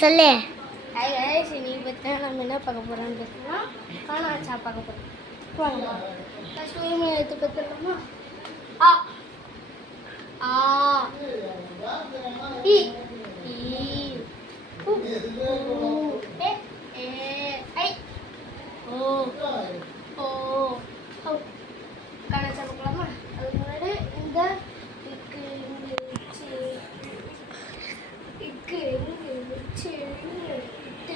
சொல்லு. Hi hi, இன்னைக்கு பார்த்தா நம்ம என்ன பார்க்க போகிறோம்னு பார்த்தீங்கன்னா காணாச்சா பார்க்க போகிறோம். வாங்கம்மா ஃபஸ்ட் நேம் எடுத்து பார்த்துடலாமா? ஆ ஆ இ ஈ உ ஊ ஏ ஏ ஐ ஓ ஓ ஓ. காணாச்சா பார்க்கலாமா? அதுக்கு முன்னாடி இந்த இக்கு இங்கே வச்சு இக்கு இங்கே வச்சு இந்த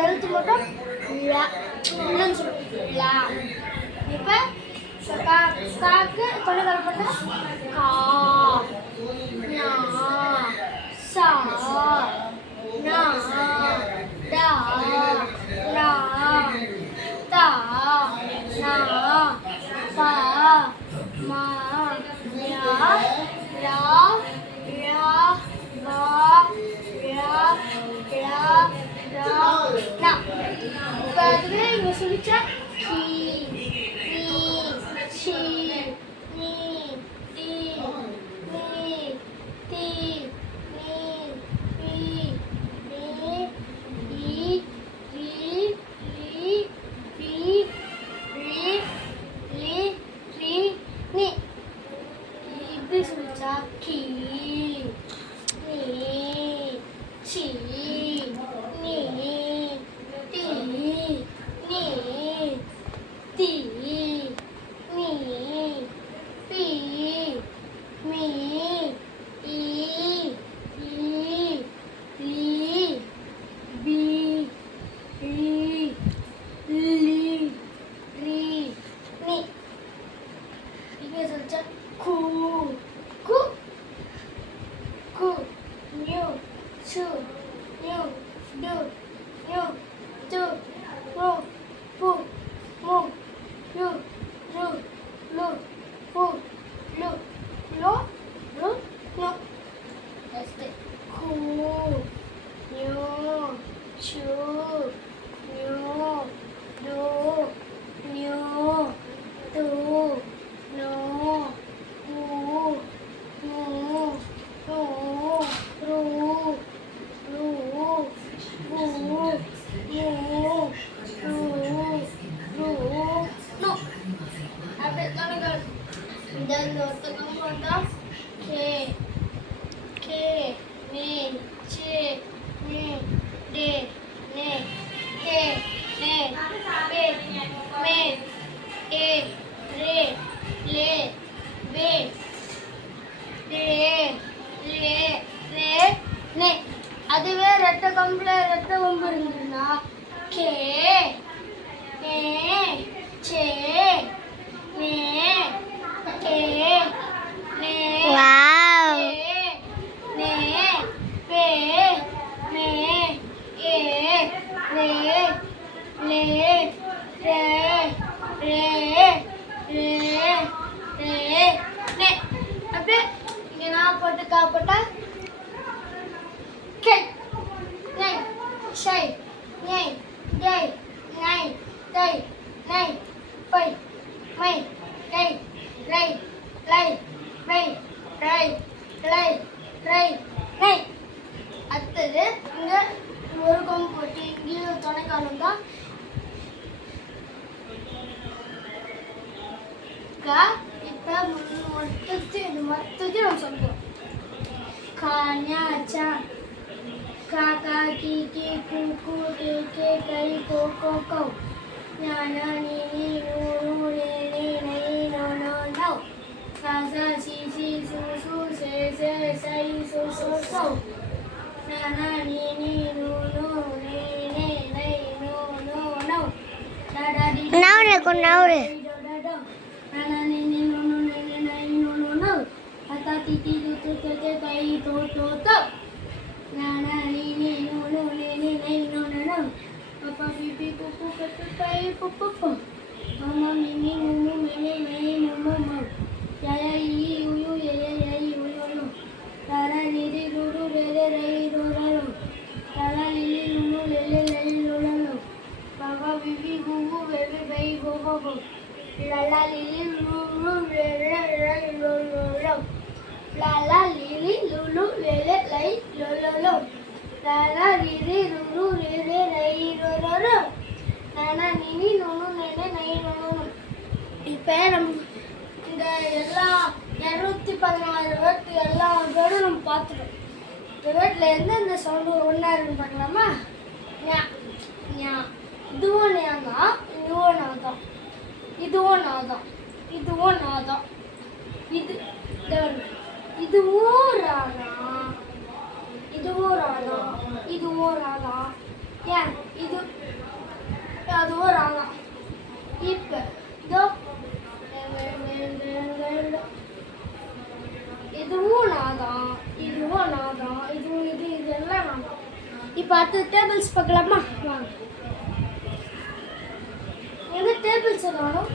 எழுத்து மட்டும் இப்போ காக்கு தொலைதல் பண்ண கா சா நா டா நா தா நா பா மா யா ரா யா பா யா யா ரா நா. இப்போ அதுவே இங்கே சொல்லிச்சா கீ நீ சி நீ டி நீ தி நீ பி நீ இ ரி லி பி ரி லி ரி நீ. இப்படி சொல்லிச்சா கீ நீ சி நீ டி நீ தி நீ பி மீ இ ஈ லி பி ரி லி ரி நீ. இங்கே சொல்லிச்சா கூ கு கு நியூ சு நியூ டு நியூ டு ரோ பு மு ரு ரு லு பு லு லோ ரு நோ. கூ நியூ சு நியூ டு நியூ டு நோ ஊ மூ நோ ரு ரு பூ மூ ரு ரு நோ. அப்படியே கணக்கு இந்த ஒருத்தவங்க வந்தால் கே கே நே சே நே டே நே கே நே பே மே ஏ ரே லே பே ரே லே ரே நே. அதுவே ரெட்டை கொம்பு இருந்ததுன்னா கே நே சே நே கே நே வாவ். நே பே நே ஏ ரே லே ரே ரே ரே ரே நே. அப்படியே இங்கே நான் போட்டு கா போட்டா கே நை ஷை நை டை நை டை நை பை மை டை ரை லை மை ரை லை ரை நை. அடுத்தது இங்கே ஒரு கொம்பு போட்டு இங்கேயும் துணைக்காலம் தான் இப்போ மொத்தத்தையும் நம்ம சொல்லுவோம். காஞாச்சா காக்கா கீ கீ கூ கூ கே கே கை கோ கோ கோ ஞானா நீ நீ நூ நூ நே நே நை நோ நோ நோ சா சா சி சி சு சு சே சே சை சு சு சோ ஞானா நீ நீ நூ நூ நே நே நை நோ நோ நோ டா டா டி நவுரு நவுரு. ஞானா நீ நீ நூ நூ நே நே நை நோ நோ நோ அத்தா தி தி து து து தை தோ தோ தோ ஞானா நீ நீ நூ பப்பப்பா மாமா மிமி முமு மெனே மெய் முமு மௌ யா ஈ யூ யை யூ லாலா லிரி லுலு லேலே ரை ரோலோ லாலா லிலி லுலு லேலே லை லோலோ பாபா விவி குவு வெவி பை போபோ லாலா லிலி லுலு லேலே ரை லோலோ லாலா லிலி லுலு லேலே லை லோலோ லாலா லிரி லுலு லேலே ரை ரோலோ நானா நீனி நுனு நேனே நை நுனு. இப்போ நம்ம இந்த எல்லா 216 வேர்ட் எல்லா வேர்டும் நம்ம பார்த்துட்டோம். இந்த வேர்ட்டில் எந்தெந்த சவுண்டு ஒன்றா இருக்குன்னு பார்க்கலாமா? ஞா ஞா இதுவும் ஞாதான், இதுவும் நாதான், இதுவும் நாதான், இதுவும் நாதான், இதுவும் ராதா, இதுவும் ராதா, இதுவும் ராதா, ஏன் இது அதுவும் ராதா. இப்போ இதோ இதுவும் நாதான், இதுவும் நாதான், இதெல்லாம் நாதான். இப்போ அடுத்த டேபிள்ஸ் பார்க்கலாமா? வாங்க. எங்க டேபிள்ஸ் காணும்?